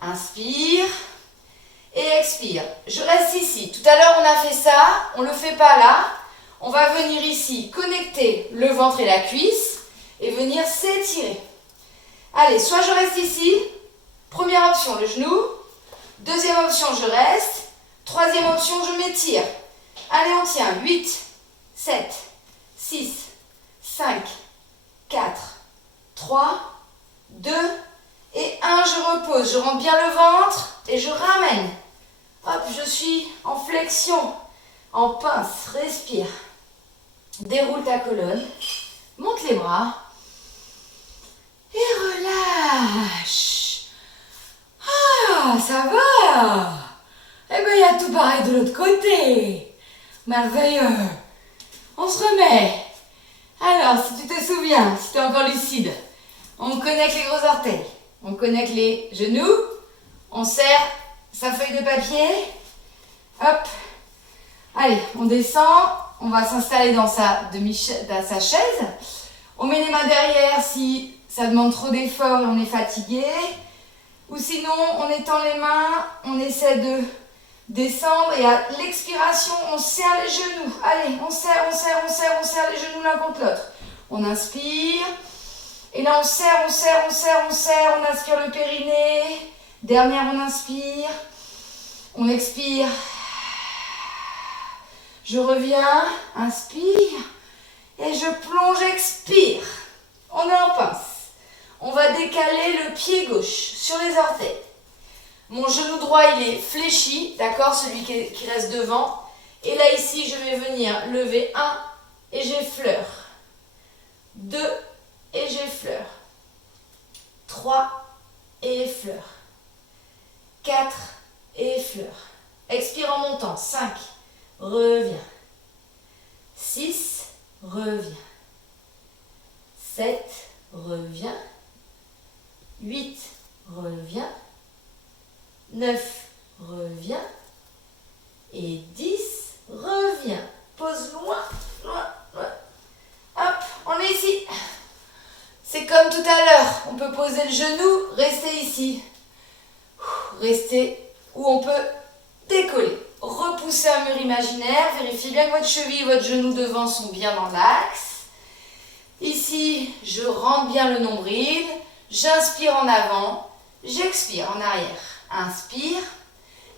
Inspire et expire. Je reste ici. Tout à l'heure, on a fait ça. On ne le fait pas là. On va venir ici, connecter le ventre et la cuisse et venir s'étirer. Allez, soit je reste ici. Première option, le genou. Deuxième option, je reste. Troisième option, je m'étire. Allez, on tient. 8, 7, 6, 5, 4, 3, 2 et 1. Je repose. Je rentre bien le ventre et je ramène. Hop, je suis en flexion, en pince. Respire. Déroule ta colonne. Monte les bras. Et relâche. Ah, ça va. Eh bien, il y a tout pareil de l'autre côté. Merveilleux. On se remet. Alors, si tu te souviens, si tu es encore lucide, on connecte les gros orteils. On connecte les genoux. On serre sa feuille de papier. Hop. Allez, on descend. On va s'installer dans sa chaise. On met les mains derrière si ça demande trop d'efforts et on est fatigué. Ou sinon, on étend les mains, on essaie de descendre et à l'expiration, on serre les genoux. Allez, on serre les genoux l'un contre l'autre. On inspire. Et là, on serre, on aspire le périnée. Dernière, on inspire. On expire. Je reviens, inspire. Et je plonge, expire. On est en pince. On va décaler le pied gauche sur les orteils. Mon genou droit, il est fléchi, d'accord, celui qui reste devant. Et là, ici, je vais venir lever 1 et j'effleure. 2 et j'effleure. 3 et effleure. 4 et effleure. Expire en montant. 5, reviens. 6, reviens. 7, reviens. 8, reviens. 9, reviens. Et 10, reviens. Pose loin. Hop, on est ici. C'est comme tout à l'heure. On peut poser le genou, rester ici. Rester où on peut décoller. Repoussez un mur imaginaire. Vérifiez bien que votre cheville et votre genou devant sont bien dans l'axe. Ici, je rentre bien le nombril. J'inspire en avant. J'expire en arrière. Inspire.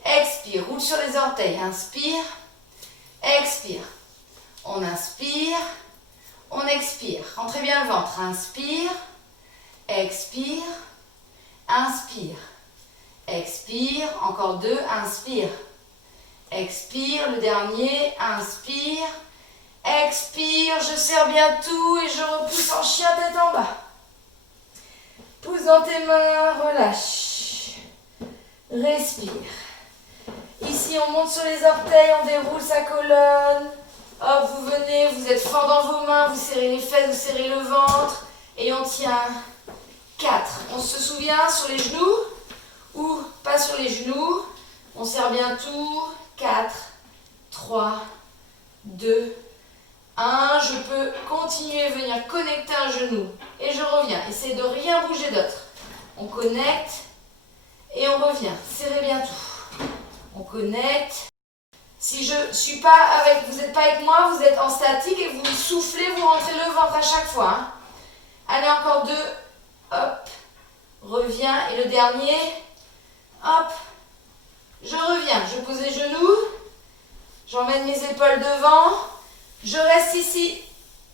Expire. Roule sur les orteils. Inspire. Expire. On inspire. On expire. Rentrez bien le ventre. Inspire. Expire. Inspire. Expire. Encore 2. Inspire. Expire. Le dernier. Inspire. Expire. Je serre bien tout et je repousse en chien tête en bas. Pousse dans tes mains. Relâche. Respire. Ici, on monte sur les orteils. On déroule sa colonne. Hop, vous venez, vous êtes fort dans vos mains, vous serrez les fesses, vous serrez le ventre. Et on tient 4. On se souvient sur les genoux ou pas sur les genoux. On serre bien tout. 4, 3, 2, 1. Je peux continuer, venir connecter un genou. Et je reviens. Essayez de rien bouger d'autre. On connecte et on revient. Serrez bien tout. On connecte. Si je ne suis pas avec, vous n'êtes pas avec moi, vous êtes en statique et vous soufflez, vous rentrez le ventre à chaque fois. Hein. Allez, encore 2. Hop. Reviens. Et le dernier. Hop. Je reviens. Je pose les genoux. J'emmène mes épaules devant. Je reste ici.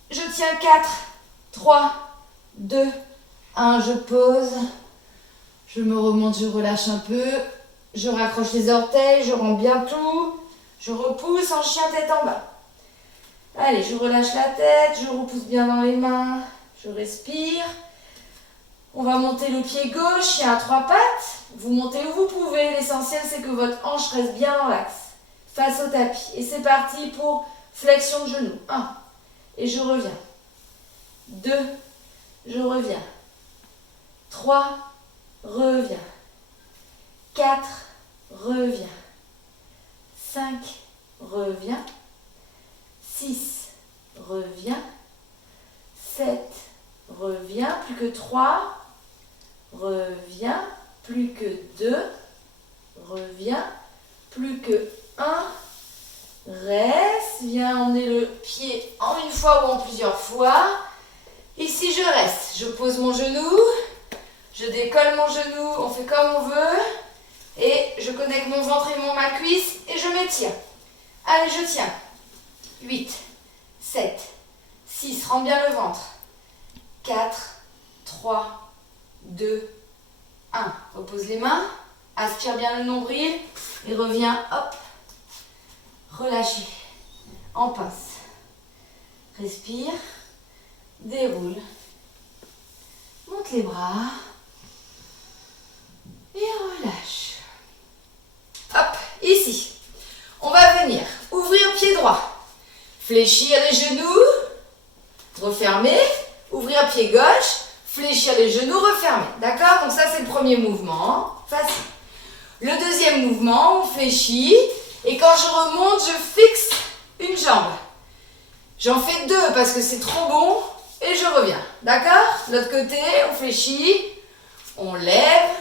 Je tiens 4, 3, 2, 1. Je pose. Je me remonte, je relâche un peu. Je raccroche les orteils, je rends bien tout. Je repousse en chien tête en bas. Allez, je relâche la tête, je repousse bien dans les mains. Je respire. On va monter le pied gauche, chien à 3 pattes. Vous montez où vous pouvez. L'essentiel, c'est que votre hanche reste bien dans l'axe, face au tapis. Et c'est parti pour flexion de genou. 1. Et je reviens. 2. Je reviens. 3. Reviens. 4. Reviens. 5. Reviens. 6. Reviens. 7. Reviens. Plus que 3. Reviens. Plus que 2. Reviens. Plus que 1. Reste. Viens emmener le pied en une fois ou en plusieurs fois. Ici, je reste. Je pose mon genou. Je décolle mon genou. On fait comme on veut. Et je connecte mon ventre et ma cuisse. Et je m'étire. Allez, je tiens. 8, 7, 6. Rends bien le ventre. 4, 3, 2, 1. Repose les mains. Aspire bien le nombril. Et reviens. Hop. Relâchez. En pince. Respire. Déroule. Monte les bras. Et relâche. Hop. Ici. On va venir ouvrir pied droit. Fléchir les genoux. Refermer. Ouvrir pied gauche. Fléchir les genoux. Refermer. D'accord? Donc ça, c'est le premier mouvement. Facile. Le deuxième mouvement, on fléchit. Et quand je remonte, je fixe une jambe. J'en fais 2 parce que c'est trop bon. Et je reviens. D'accord? De l'autre côté, on fléchit. On lève.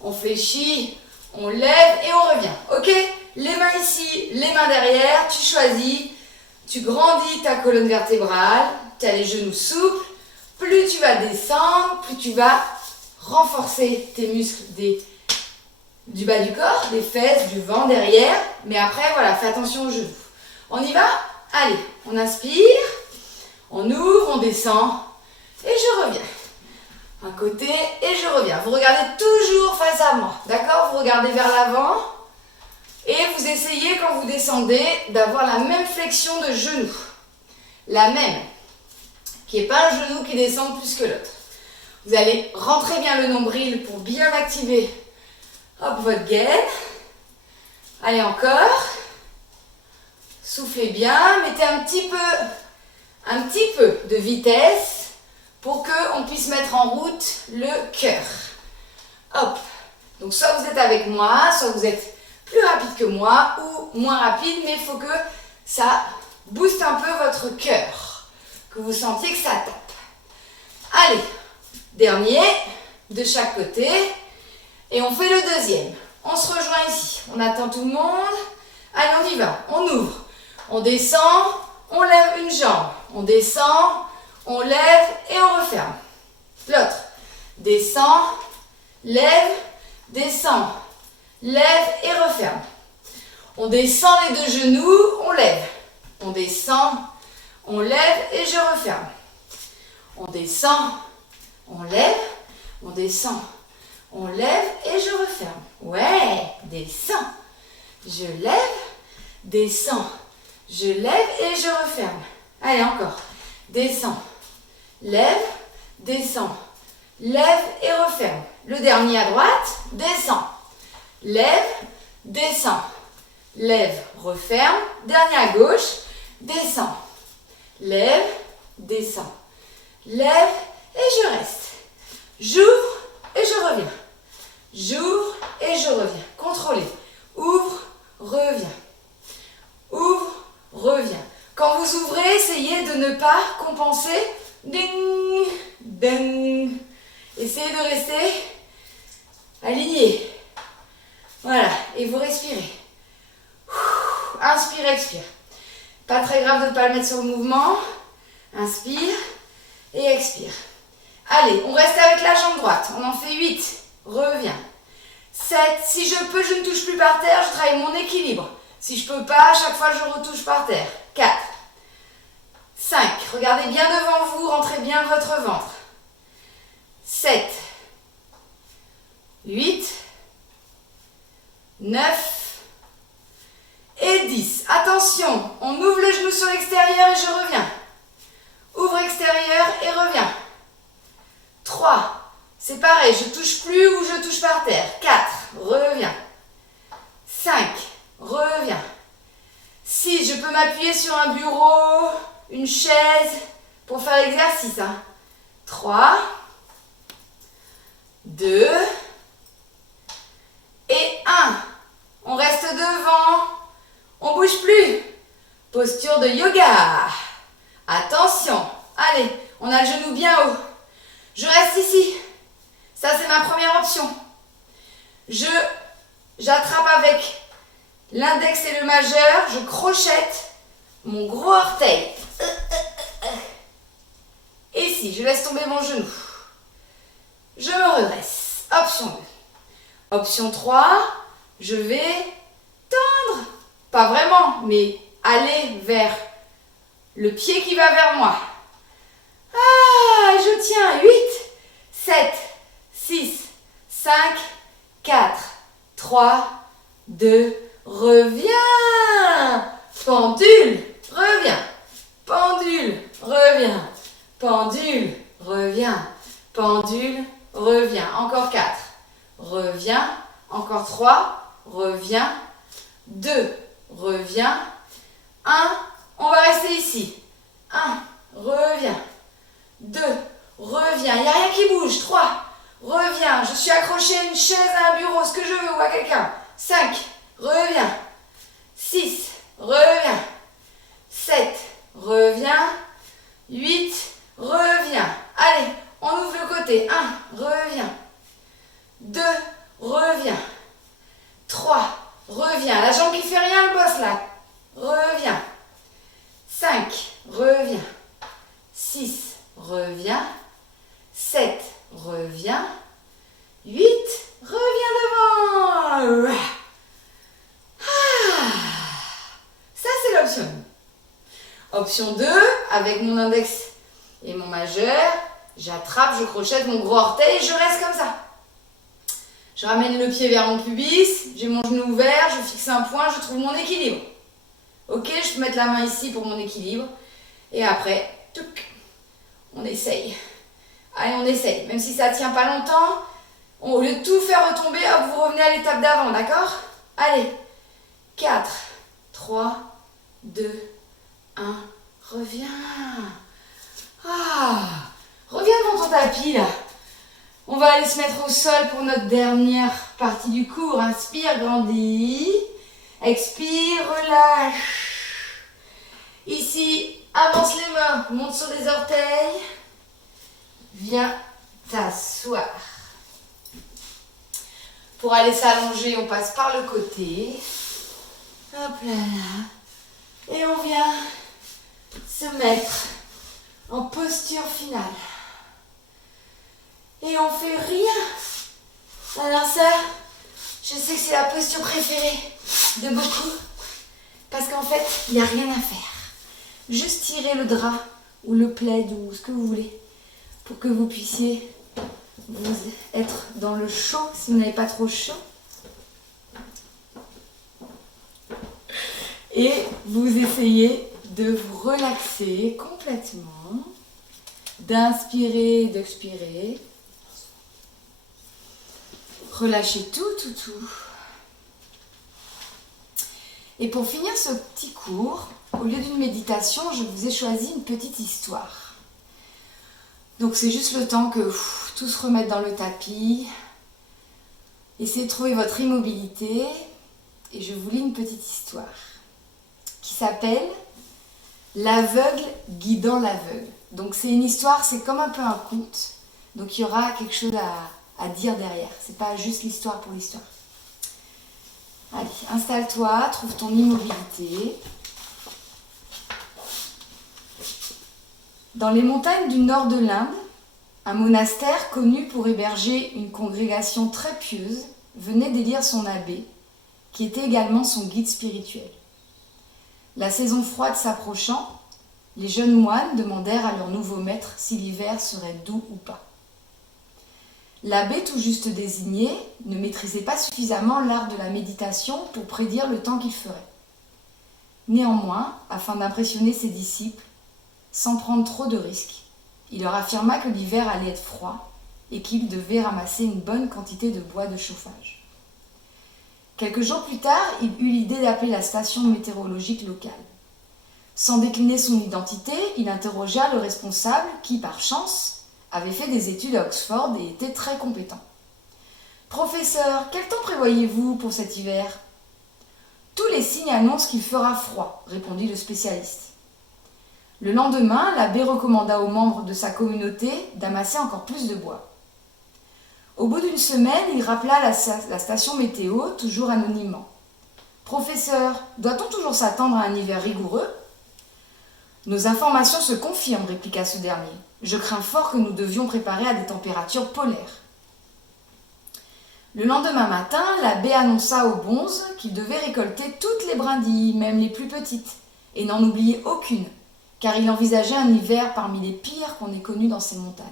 On fléchit. On lève et on revient. Ok? Les mains ici, les mains derrière. Tu choisis. Tu grandis ta colonne vertébrale. Tu as les genoux souples. Plus tu vas descendre, plus tu vas renforcer tes muscles du bas du corps, des fesses, du ventre, derrière. Mais après, voilà, fais attention aux genoux. On y va? Allez, on inspire. On ouvre, on descend. Et je reviens. Un côté et je reviens. Vous regardez toujours face à moi. D'accord? Vous regardez vers l'avant. Et vous essayez, quand vous descendez, d'avoir la même flexion de genou. La même. Qui n'est pas un genou qui descend plus que l'autre. Vous allez rentrer bien le nombril pour bien activer votre gaine. Allez, encore. Soufflez bien. Mettez un petit peu de vitesse pour qu'on puisse mettre en route le cœur. Hop. Donc, soit vous êtes avec moi, soit vous êtes plus rapide que moi ou moins rapide, mais il faut que ça booste un peu votre cœur, que vous sentiez que ça tape. Allez, dernier de chaque côté et on fait le deuxième. On se rejoint ici, on attend tout le monde. Allez, on y va, on ouvre, on descend, on lève une jambe, on descend, on lève et on referme. L'autre, descend, lève, descend, lève et referme. On descend les deux genoux, on lève. On descend, on lève et je referme. On descend, on lève, on descend, on lève et je referme. Ouais, descends, je lève, descends, je lève et je referme. Allez, encore. Descends, lève, descends, lève et referme. Le dernier à droite, descends, lève, descends, lève, referme. Dernier à gauche, descends, lève, descends, lève et je reste. J'ouvre et je reviens. J'ouvre et je reviens. Contrôlez. Ouvre, reviens. Ouvre, reviens. Quand vous ouvrez, essayez de ne pas compenser. Ding, ding. Essayez de rester aligné. Voilà. Et vous respirez. Inspire, expire. Pas très grave de ne pas le mettre sur le mouvement. Inspire et expire. Allez, on reste avec la jambe droite. On en fait 8. Reviens. 7. Si je peux, je ne touche plus par terre. Je travaille mon équilibre. Si je ne peux pas, à chaque fois, je retouche par terre. 4. 5. Regardez bien devant vous, rentrez bien votre ventre. 7. 8. 9. Et 10. Attention, on ouvre le genou sur l'extérieur et je reviens. Ouvre extérieur et reviens. 3. C'est pareil, je touche plus ou je touche par terre. 4. Reviens. 5. Reviens. 6. Je peux m'appuyer sur un bureau, une chaise pour faire l'exercice. 3. 2. Et 1. On reste devant. On bouge plus. Posture de yoga. Attention. Allez, on a le genou bien haut. Je reste ici. Ça, c'est ma première option. J'attrape avec l'index et le majeur. Je crochette mon gros orteil. Et ici, je laisse tomber mon genou. Je me redresse. Option 2. Option 3, je vais tendre. Pas vraiment, mais aller vers le pied qui va vers moi. Ah, je tiens. 8, 7, 6, 5, 4, 3, 2, reviens. Pendule, reviens. Pendule, reviens. Pendule, reviens. Pendule, reviens. Encore 4. Reviens. Encore 3. Reviens. 2. Reviens. 1. On va rester ici. 1. Reviens. 2. Reviens. Il n'y a rien qui bouge. 3. Reviens. Je suis accroché à une chaise, à un bureau, ce que je veux, ou à quelqu'un. 5. Reviens. 6. Reviens. 7. Reviens. 8. Reviens. Allez, on ouvre le côté. 1. Reviens. 2. Reviens. 3. Reviens. La jambe qui fait rien, le boss là. Reviens. 5. Reviens. 6. Reviens. 7. Reviens. 8. Reviens devant. Ça, c'est l'option 1. Option 2, avec mon index et mon majeur, j'attrape, je crochette mon gros orteil et je reste comme ça. Je ramène le pied vers mon pubis, j'ai mon genou ouvert, je fixe un point, je trouve mon équilibre. Ok, je peux mettre la main ici pour mon équilibre. Et après, touc, on essaye. Allez, on essaye. Même si ça ne tient pas longtemps, au lieu de tout faire retomber, hop, vous revenez à l'étape d'avant, d'accord? Allez, 4, 3, 2, 1, reviens. Ah, reviens devant ton tapis là. On va aller se mettre au sol pour notre dernière partie du cours. Inspire, grandis. Expire, relâche. Ici, avance les mains, monte sur les orteils. Viens t'asseoir. Pour aller s'allonger, on passe par le côté. Hop là là. Et on vient se mettre en posture finale. Et on fait rien. Alors ça, je sais que c'est la posture préférée de beaucoup. Parce qu'en fait, il n'y a rien à faire. Juste tirer le drap ou le plaid ou ce que vous voulez pour que vous puissiez vous être dans le chaud si vous n'avez pas trop chaud. Et vous essayez de vous relaxer complètement, d'inspirer et d'expirer. Relâchez tout. Et pour finir ce petit cours, au lieu d'une méditation, je vous ai choisi une petite histoire. Donc c'est juste le temps que tout se remette dans le tapis. Essayez de trouver votre immobilité. Et je vous lis une petite histoire qui s'appelle « L'aveugle guidant l'aveugle ». Donc c'est une histoire, c'est comme un peu un conte. Donc il y aura quelque chose à dire derrière. C'est pas juste l'histoire pour l'histoire. Allez, installe-toi, trouve ton immobilité. Dans les montagnes du nord de l'Inde, un monastère connu pour héberger une congrégation très pieuse venait d'élire son abbé, qui était également son guide spirituel. La saison froide s'approchant, Les jeunes moines demandèrent à leur nouveau maître si l'hiver serait doux ou pas. L'abbé tout juste désigné ne maîtrisait pas suffisamment l'art de la méditation pour prédire le temps qu'il ferait. Néanmoins, afin d'impressionner ses disciples, sans prendre trop de risques, il leur affirma que l'hiver allait être froid et qu'ils devaient ramasser une bonne quantité de bois de chauffage. Quelques jours plus tard, il eut l'idée d'appeler la station météorologique locale. Sans décliner son identité, il interrogea le responsable qui, par chance, avait fait des études à Oxford et était très compétent. « Professeur, quel temps prévoyez-vous pour cet hiver ?»« Tous les signes annoncent qu'il fera froid, » répondit le spécialiste. Le lendemain, l'abbé recommanda aux membres de sa communauté d'amasser encore plus de bois. Au bout d'une semaine, il rappela la station météo, toujours anonymement. « Professeur, doit-on toujours s'attendre à un hiver rigoureux ?»« Nos informations se confirment, » répliqua ce dernier. « Je crains fort que nous devions préparer à des températures polaires. » Le lendemain matin, l'abbé annonça aux bonzes qu'ils devaient récolter toutes les brindilles, même les plus petites, et n'en oublier aucune, car il envisageait un hiver parmi les pires qu'on ait connus dans ces montagnes.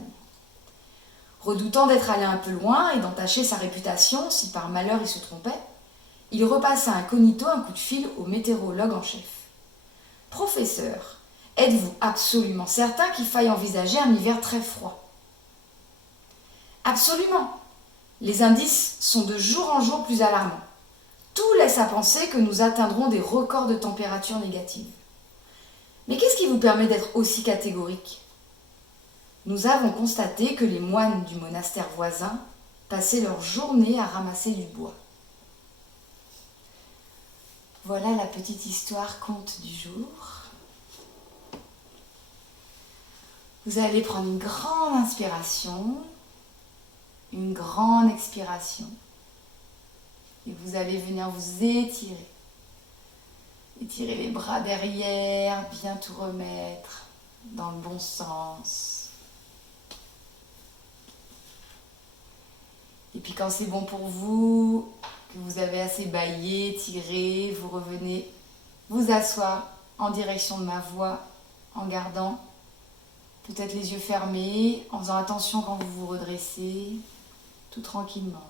Redoutant d'être allé un peu loin et d'entacher sa réputation si par malheur il se trompait, il repassa incognito un coup de fil au météorologue en chef. « Professeur, êtes-vous absolument certain qu'il faille envisager un hiver très froid ?»« Absolument. Les indices sont de jour en jour plus alarmants. Tout laisse à penser que nous atteindrons des records de température négative. Mais qu'est-ce qui vous permet d'être aussi catégorique ? Nous avons constaté que les moines du monastère voisin passaient leur journée à ramasser du bois. » Voilà la petite histoire conte du jour. Vous allez prendre une grande inspiration, une grande expiration, et vous allez venir vous étirer. Étirer les bras derrière, bien tout remettre dans le bon sens. Et puis quand c'est bon pour vous, que vous avez assez baillé, étiré, vous revenez vous asseoir en direction de ma voix en gardant peut-être les yeux fermés, en faisant attention quand vous vous redressez, tout tranquillement.